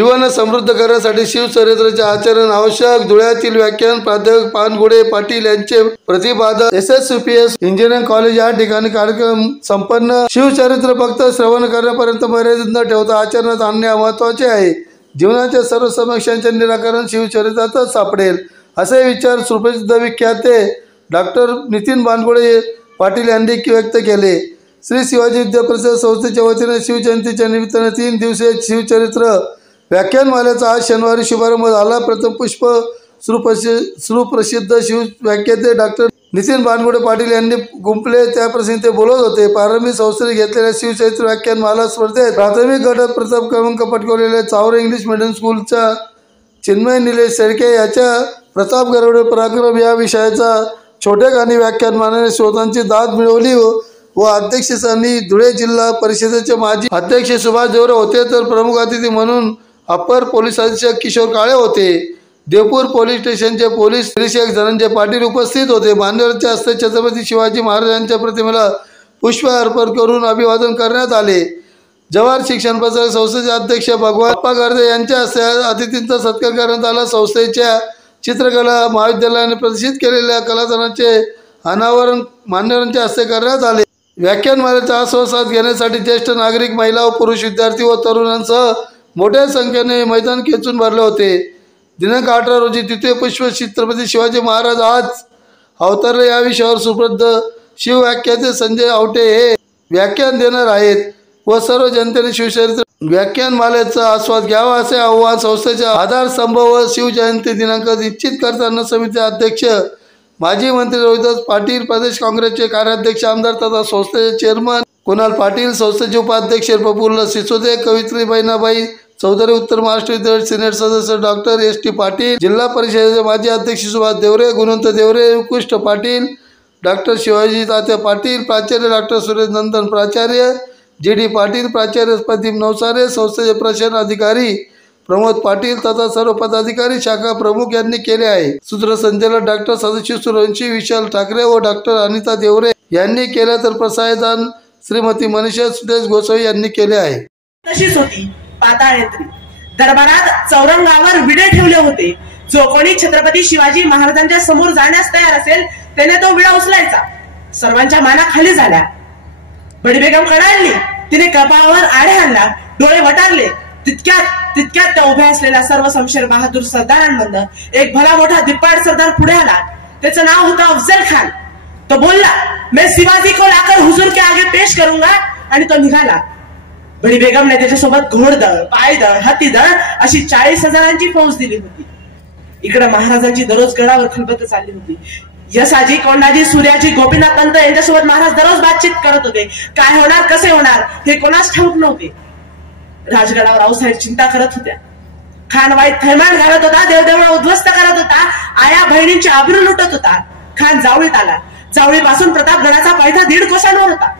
जीवन समृद्ध करण्यासाठी शिवचरित्राचे आचरण आवश्यक। धुळ्यातील व्याख्यान प्राध्यापक पानगुडे पाटील यांचे प्रतिपादन। SSUPS इंजिनिअरिंग कॉलेज या ठिकाणी कार्यक्रम संपन्न। शिवचरित्र फक्त श्रवण करण्यापर्यंत मर्यादित न ठेवता आचरणात आणणे महत्त्वाचे आहे। जीवनाच्या सर्व समस्यांचे निराकरण शिवचरित्रातच सापडेल असे विचार सुप्रसिद्ध विख्याते डॉक्टर नितीन बानगुडे पाटील यांनी व्यक्त केले। श्री शिवाजी विद्यापरिषद संस्थेच्या वतीने शिवजयंतीच्या निमित्ताने 3 दिवसीय शिवचरित्र व्याख्यानमालेचा आज शनिवारी शुभारंभ झाला। प्रथम पुष्प सुप्रसिद्ध शिव व्याख्याते डॉक्टर नितीन बानगुडे पाटील यांनी गुंफले त्याप्रसंगी ते बोलत होते। प्रारंभी संस्थेने घेतलेल्या शिवचरित्र व्याख्यानमाला स्पर्धेत प्राथमिक गटात प्रथम क्रमांक पटकावलेल्या चावरे इंग्लिश मीडियम स्कूलच्या चिन्मय निलेश शेळके याच्या प्रताप गरवडे पराक्रम या विषयाचा छोटेखानी व्याख्यानमालेने श्रोतांची दाद मिळवली व अध्यक्षस्थानी धुळे जिल्हा परिषदेचे माजी अध्यक्ष सुभाष देवरे होते, तर प्रमुख अतिथी म्हणून अपर पोलीस अधीक्षक किशोर काळे होते। देवपूर पोलीस स्टेशनचे पोलीस निरीक्षक धनंजय पाटील उपस्थित होते। मान्यवरांच्या हस्ते छत्रपती शिवाजी महाराजांच्या प्रतिमेला पुष्प अर्पण करून अभिवादन करण्यात आले। जवाहर शिक्षण प्रसारक संस्थेचे अध्यक्ष भगवान गर्दे यांच्या हस्ते अतिथींचा सत्कार करण्यात आला। संस्थेच्या चित्रकला महाविद्यालयाने प्रदर्शित केलेल्या कलादानाचे अनावरण मान्यवरांच्या हस्ते करण्यात आले। व्याख्यानमालेचा आस्वाद घेण्यासाठी ज्येष्ठ नागरिक, महिला व पुरुष विद्यार्थी व तरुणांसह मोठ्या संख्येने मैदान खेचून भरले होते। दिनांक 18 रोजी द्वितीय पुष्प छत्रपती शिवाजी महाराज आज अवतरले या विषयावर सुप्रसिद्ध शिव व्याख्याते संजय आवटे हे व्याख्यान देणार आहेत व सर्व जनतेने शिवचरित्र व्याख्यानमालेचा आस्वाद घ्यावा असे आवाहन संस्थेच्या आधारस्तंभ व शिवजयंती दिनांक निश्चित करताना समितीचे अध्यक्ष माजी मंत्री रोहिदास पाटील, प्रदेश काँग्रेसचे कार्याध्यक्ष आमदार तथा संस्थेचे चेअरमन कुणाल पाटील, संस्थेचे उपाध्यक्ष प्रफुल्ल सिसोदे, कवित्री बहिणाबाई चौधरी, उत्तर महाराष्ट्र विद्यापीठ सिनेट सदस्य डॉक्टर ST पाटील, जिल्हा परिषदेचे माजी अध्यक्ष सुभाष देवरे, गुणवंत देवरे, उत्कृष्ट पाटील, डॉक्टर शिवाजी तात्या पाटील, प्राचार्य डॉक्टर सुरेश नंदन, प्राचार्य GD पाटील, प्राचार्य प्रदीप नवसारे, संस्थेचे प्रशासन अधिकारी प्रमोद पाटील तथा सर्व पदाधिकारी शाखा प्रमुख यांनी केले आहे। सूत्रसंचालन डॉक्टर सदाशिव सूर्यवंशी, विशाल ठाकरे व डॉक्टर अनिता देवरे यांनी केले, तर प्रसायदान श्रीमती मनीषा सुदेश गोसावी यांनी केले आहे। तशीच होती पाताळेत्री दरबारात चौरंगावर विडे ठेवले होते। जो कोणी छत्रपती शिवाजी महाराजांच्या समोर जाण्यास तयार असेल त्याने तो विडा उचलायचा। सर्वांच्या माना खाली झाल्या। बडी बेगम कडाळली, तिने कपाळावर आडे आणला, डोळे वटारले। तितक्यात त्या उभ्या असलेल्या सर्व शमशेर बहादूर सरदारांमधून एक भला मोठा दिप्पाड सरदार पुढे आला। त्याचं नाव होतं अफजल खान। तो बोलला, मैं शिवाजी को लाकर हुजूर के आगे पेश करूंगा, आणि तो निघाला। बडी बेगमने त्याच्यासोबत घोडदळ, पायदळ, हत्तीदळ अशी 40,000ची फौज दिली होती। इकडे महाराजांची दररोज गडावर खलबत चालली होती। यसाजी, कोंडाजी, सूर्याजी, गोपीनाथ पंत यांच्यासोबत महाराज दररोज बातचीत करत होते। काय होणार, कसे होणार हे कोणास ठाऊक नव्हते। राजगडावर रावसाहेब चिंता करत होत्या। खान वाईट थैमान घालत होता, देवदेवळा उद्ध्वस्त करत होता, आया बहिणींची आबरू लुटत होता। खान जावळीत आला। जावळीपासून प्रतापगडाचा पायथा 1.5 कोसांवर होता।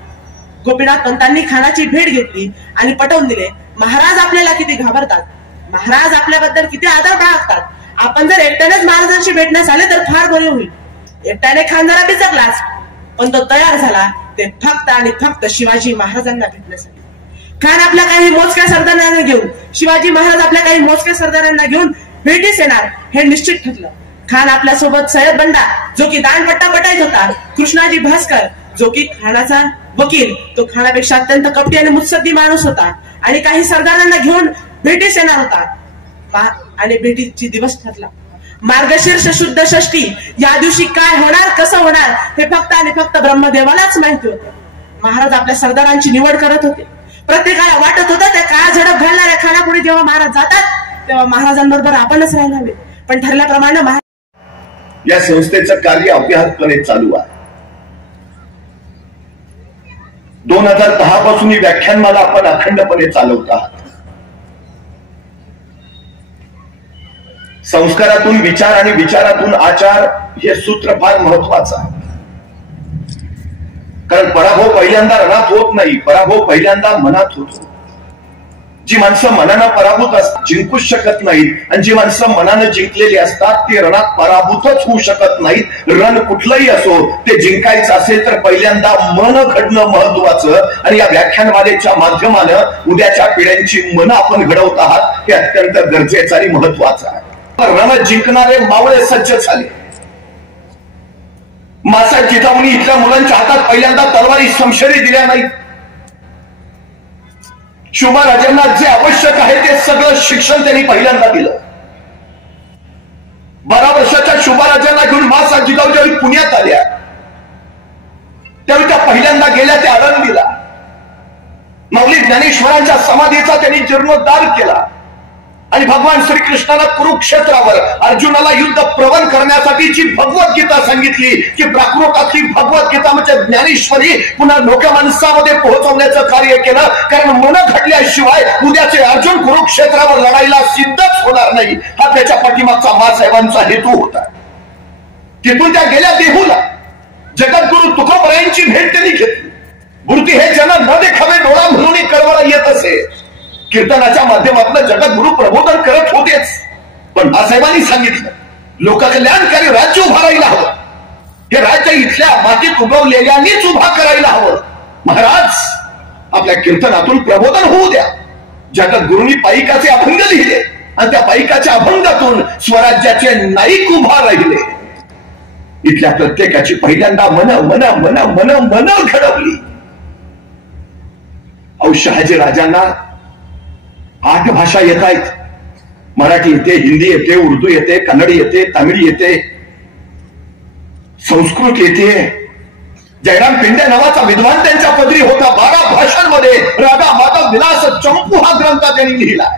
गोपीनाथ पंतांनी खानाची भेट घेतली आणि पटवून दिले, महाराज आपल्याला किती घाबरतात, महाराज आपल्याबद्दल किती आदर बाळगतात। आपण जर एकट्यानेच महाराजांशी भेटण्यास आले तर फार बरे होईल। एकट्याने खान जरा बिचकलाच, पण तो तयार झाला ते फक्त आणि फक्त शिवाजी महाराजांना भेटण्यासाठी। खान आपल्या काही मोजक्या सरदारांना घेऊन, शिवाजी महाराज आपल्या काही मोजक्या सरदारांना घेऊन भेटीस येणार हे निश्चित ठरलं। खान आपल्या सोबत सय्यद बंडा जो की दानपट्टा पटायत होता, कृष्णाजी भास्कर जो की खानाचा वकील, तो खानापेक्षा अत्यंत कपटी आणि मुत्सद्दी माणूस होता, आणि काही सरदारांना घेऊन भेटीस येणार होता। आणि भेटीची दिवस ठरला मार्गशीर्ष शुद्ध षष्टी। या दिवशी काय होणार, कसं होणार हे फक्त आणि फक्त ब्रह्मदेवालाच माहिती होतं। महाराज आपल्या सरदारांची निवड करत होते। प्रत्येकाला वाटत होतं त्या काळा झडप घालणाऱ्या खानापुढे जेव्हा महाराज जातात तेव्हा महाराजांबरोबर आपणच राहायला हवे। पण ठरल्याप्रमाणे या संस्थेचं कार्य अव्याहतपणे चालू आहे। 2010 पासून ही व्याख्यानमाला आपण अखंडपणे चालवत आहात। संस्कारातून विचार आणि विचारातून आचार हे सूत्र फार महत्वाचं आहे। कारण पराभव पहिल्यांदा रणात होत नाही, पराभव पहिल्यांदा मनात होतो। जी माणसं मनानं पराभूत असतात जिंकूच शकत नाहीत आणि जी माणसं मनानं जिंकलेली असतात ती रणात पराभूतच होऊ शकत नाहीत. रण कुठलंही असो ते जिंकायचं असेल तर पहिल्यांदा मन घडणं महत्वाचं आणि या व्याख्यानमालेच्या माध्यमानं उद्याच्या पिढ्यांची मनं आपण घडवत आहात हे अत्यंत गरजेचं आणि महत्वाचं आहे. रण जिंकणारे मावळे सज्ज झाले. मासा जिजाऊनी इथल्या मुलांच्या हातात पहिल्यांदा तलवारी शमशेरी दिल्या नाहीत. शुभाराजांना जे आवश्यक आहे ते सगळं शिक्षण त्यांनी पहिल्यांदा दिलं. 12 वर्षाच्या शुभाराजांना घेऊन मासा जिजाऊ ज्यावेळी पुण्यात आल्या त्यावेळी त्या पहिल्यांदा गेल्या त्या आळंदीला. माऊली ज्ञानेश्वरांच्या समाधीचा त्यांनी जीर्णोद्धार केला आणि भगवान श्रीकृष्णाला कुरुक्षेत्रावर अर्जुनाला युद्ध प्रवण करण्यासाठी जी भगवद्गीता सांगितली की प्राकृतातली भगवद्गीता म्हणजे ज्ञानेश्वरी पुन्हा लोक माणसामध्ये पोहोचवण्याचं कार्य केलं. कारण मन घडल्याशिवाय उद्याचे अर्जुन कुरुक्षेत्रावर लढाईला सिद्धच होणार नाही हा त्याच्या पाठीमागचा मासाहेबांचा हेतू होता. तिथून त्या गेल्या देहूला. जगद्गुरु तुकोबरायांची भेट त्यांनी घेतली. मूर्ती हे जन न देखावे डोळा म्हणून कळवळा येत असे. कीर्तनाच्या माध्यमातून जगद्गुरु प्रबोधन करत होतेच पण मासाहेबांनी सांगितलं लोककल्याणकारी राज्य उभा राहायला हवं. हे राज्य इथल्या मातीत उगवलेल्यानीच उभा करायला हवं. महाराज आपल्या कीर्तनातून प्रबोधन होऊ द्या. जगद्गुरूंनी पाईकाचे अभंग लिहिले आणि त्या पाईकाच्या अभंगातून स्वराज्याचे नाईक उभा राहिले. इथल्या प्रत्येकाची पहिल्यांदा मन मन मन मन मन घडवली. शहाजी राजांना 8 भाषा येत आहेत. मराठी येते, हिंदी येते, उर्दू येते, कन्नड येते, तामिळ येते, संस्कृत येते. जयराम पिंडे नावाचा विद्वान त्यांच्या पदरी होता. 12 भाषांमध्ये राधा माधव विलास चंपू हा ग्रंथ त्यांनी लिहिला.